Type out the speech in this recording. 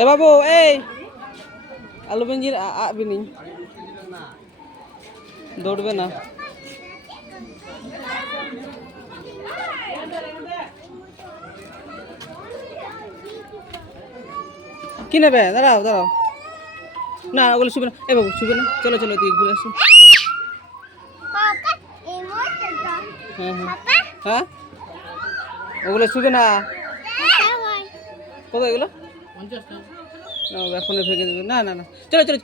এ বাবু এই আলু বেঞ্জির আবি নি দৌড়বে না কি নেবে দাঁড়াও দাঁড়াও না ওগুলো শুবে না এ বাবু শুবে না চলো চলো তুই ঘুরে আসি হ্যাঁ হ্যাঁ হ্যাঁ ওগুলো শুবে না কত এগুলো 50 টাকা এখন ভেঙে দেবে না না না চলো চলো